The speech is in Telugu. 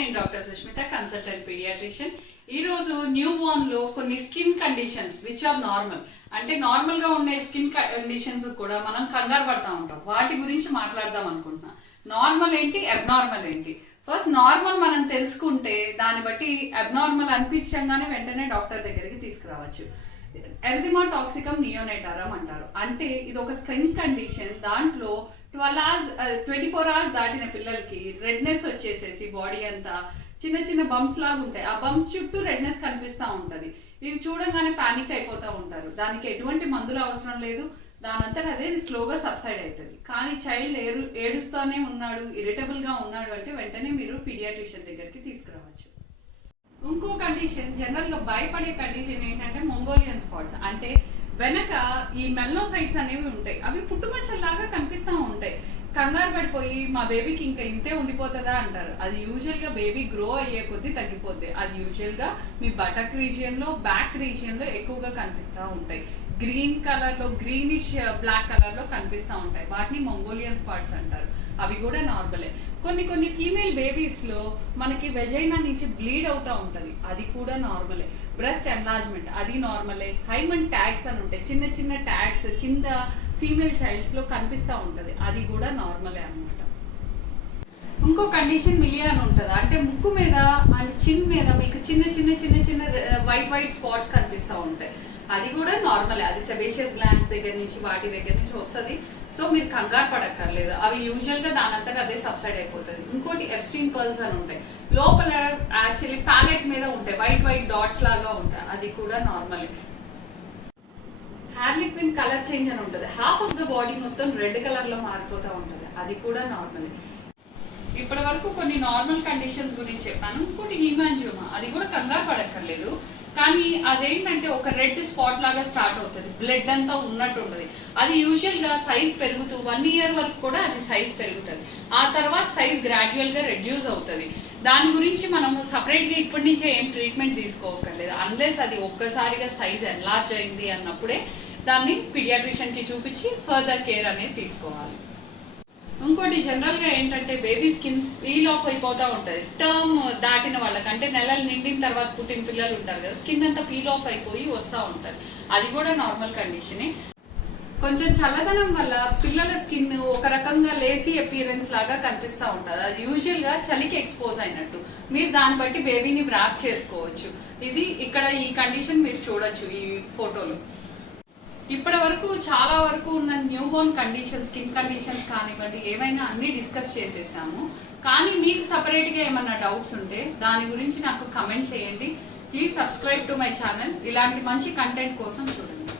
నేను డాక్టర్ సుష్మిత, కన్సల్టెంట్ పీడియాట్రిషియన్. ఈ రోజు న్యూ బోర్న్ లో కొన్ని skin conditions which are normal, అంటే నార్మల్ గా ఉండే స్కిన్ కండిషన్స్ కూడా మనం కంగారు పడతా ఉంటాం. వాటి గురించి మాట్లాడదాం అనుకుంటున్నా. నార్మల్ ఏంటి, అబ్నార్మల్ ఏంటి? ఫస్ట్ నార్మల్ మనం తెలుసుకుంటే దాన్ని బట్టి అబ్నార్మల్ అనిపించగానే వెంటనే డాక్టర్ దగ్గరికి తీసుకురావచ్చు. ఎరిథిమా టాక్సికమ్ నియోనేటారం అంటారు. అంటే ఇది ఒక స్కిన్ కండిషన్. దాంట్లో 24 hours దాటిన పిల్లలకి రెడ్నెస్ వచ్చేసేసి బాడీ అంతా చిన్న చిన్న బంప్స్ లాగా ఉంటాయి. ఆ బంప్స్ చుట్టూ రెడ్నెస్ కనిపిస్తూ ఉంటది. ఇది చూడంగానే పానిక్ అయిపోతూ ఉంటారు. దానికి ఎటువంటి మందులు అవసరం లేదు, దానంతట అదే స్లోగా సబ్సైడ్ అవుతుంది. కానీ చైల్డ్ ఏడుస్తూనే ఉన్నాడు, ఇరిటబుల్ గా ఉన్నాడు అంటే వెంటనే మీరు పీడియాట్రిషియన్ దగ్గరికి తీసుకురావచ్చు. ఇంకో కండిషన్, జనరల్ గా భయపడే కండిషన్ ఏంటంటే మంగోలియన్ స్పాట్స్. అంటే వెనక ఈ మెల్నోసైట్స్ అనేవి ఉంటాయి. అవి పుట్టుమచ్చల్లాగా కనిపిస్తూ ఉంటాయి. కంగారు పడిపోయి మా బేబీకి ఇంకా ఇంతే ఉండిపోతుందా అంటారు. అది యూజువల్ గా బేబీ గ్రో అయ్యే కొద్దీ తగ్గిపోద్ది. అది యూజువల్ గా మీ బటక్ రీజియన్ లో, బ్యాక్ రీజియన్ లో ఎక్కువగా కనిపిస్తూ ఉంటాయి. గ్రీన్ కలర్ లో, గ్రీనిష్ బ్లాక్ కలర్ లో కనిపిస్తూ ఉంటాయి. వాటిని మంగోలియన్ స్పాట్స్ అంటారు. అవి కూడా నార్మలే. కొన్ని ఫీమేల్ బేబీస్ లో మనకి వెజైనా నుంచి బ్లీడ్ అవుతా ఉంటది. అది కూడా నార్మలే. బ్రెస్ట్ ఎన్లార్జ్మెంట్ అది నార్మలే. హైమన్ ట్యాగ్స్ అని ఉంటాయి, చిన్న చిన్న ట్యాగ్స్ కింద ఫీమేల్ చైల్డ్స్ లో కనిపిస్తూ ఉంటది. అది కూడా నార్మలే అన్నమాట. ఇంకో కండిషన్ మిలియా అని ఉంటుంది. అంటే ముక్కు మీద అండ్ చిన్ మీద మీకు చిన్న చిన్న చిన్న చిన్న వైట్ స్పాట్స్ కనిపిస్తూ ఉంటాయి. అది కూడా నార్మలే. అది సెబేషియస్ గ్లాండ్స్ దగ్గర నుంచి, వాటి దగ్గర నుంచి వస్తుంది. సో మీరు కంగారు పడక్కర్లేదు. అవి యూజువల్ గా దానంతటా అదే సబ్సైడ్ అయిపోతుంది. ఇంకోటి ఎప్స్టీన్ పర్ల్స్ అని ఉంటాయి. లోపల యాక్చువల్లీ ప్యాలెట్ మీద ఉంటాయి, వైట్ డాట్స్ లాగా ఉంటాయి. అది కూడా నార్మలే. హెయిర్ లిక్విడ్ కలర్ చేంజ్ అని ఉంటుంది. హాఫ్ ఆఫ్ ద బాడీ మొత్తం రెడ్ కలర్ లో మారిపోతూ ఉంటుంది. అది కూడా నార్మలే. ఇప్పటి వరకు కొన్ని నార్మల్ కండిషన్స్ గురించి చెప్పాను. ఇంకోటి హీమాంజియోమా, అది కూడా కంగారు పడక్కర్లేదు. కానీ అదేంటంటే ఒక రెడ్ స్పాట్ లాగా స్టార్ట్ అవుతుంది, బ్లడ్ అంతా ఉన్నట్టు ఉంటుంది. అది యూజువల్ గా సైజ్ పెరుగుతూ 1 year వరకు కూడా అది సైజ్ పెరుగుతుంది. ఆ తర్వాత సైజ్ గ్రాడ్యువల్ గా రెడ్యూస్ అవుతుంది. దాని గురించి మనం సపరేట్ గా ఇప్పటి నుంచే ఏం ట్రీట్మెంట్ తీసుకోవక్కర్లేదు. అన్లెస్ అది ఒక్కసారిగా సైజ్ ఎన్లార్జ్ అయింది అన్నప్పుడే దాన్ని పీడియాట్రిషియన్ కి చూపించి ఫర్దర్ కేర్ అనేది తీసుకోవాలి. ఇంకోటి జనరల్ గా ఏంటంటే బేబీ స్కిన్స్ పీల్ ఆఫ్ అయిపోతూ ఉంటది. టర్మ్ దాటిన వాళ్ళకి, అంటే నెలలు నిండిన తర్వాత పుట్టిన పిల్లలు ఉంటారు కదా, స్కిన్ అంతా పీల్ ఆఫ్ అయిపోయి వస్తూ ఉంటారు. అది కూడా నార్మల్ కండిషనే. కొంచెం చల్లదనం వల్ల పిల్లల స్కిన్ ఒక రకంగా లేసీ అపియరెన్స్ లాగా కనిపిస్తూ ఉంటుంది. అది యూజువల్ గా చలికి ఎక్స్పోజ్ అయినట్టు. మీరు దాన్ని బట్టి బేబీని ర్యాప్ చేసుకోవచ్చు. ఇది ఇక్కడ ఈ కండిషన్ మీరు చూడొచ్చు ఈ ఫోటోలో. ఇప్పటి వరకు చాలా వరకు ఉన్న new Born condition, skin conditions కానివ్వండి, ఏమైనా అన్ని డిస్కస్ చేసేసాము. కానీ మీకు సపరేట్ గా ఏమైనా డౌట్స్ ఉంటే దాని గురించి నాకు కమెంట్ చేయండి. Please subscribe to my channel. ఇలాంటి మంచి కంటెంట్ కోసం చూడండి.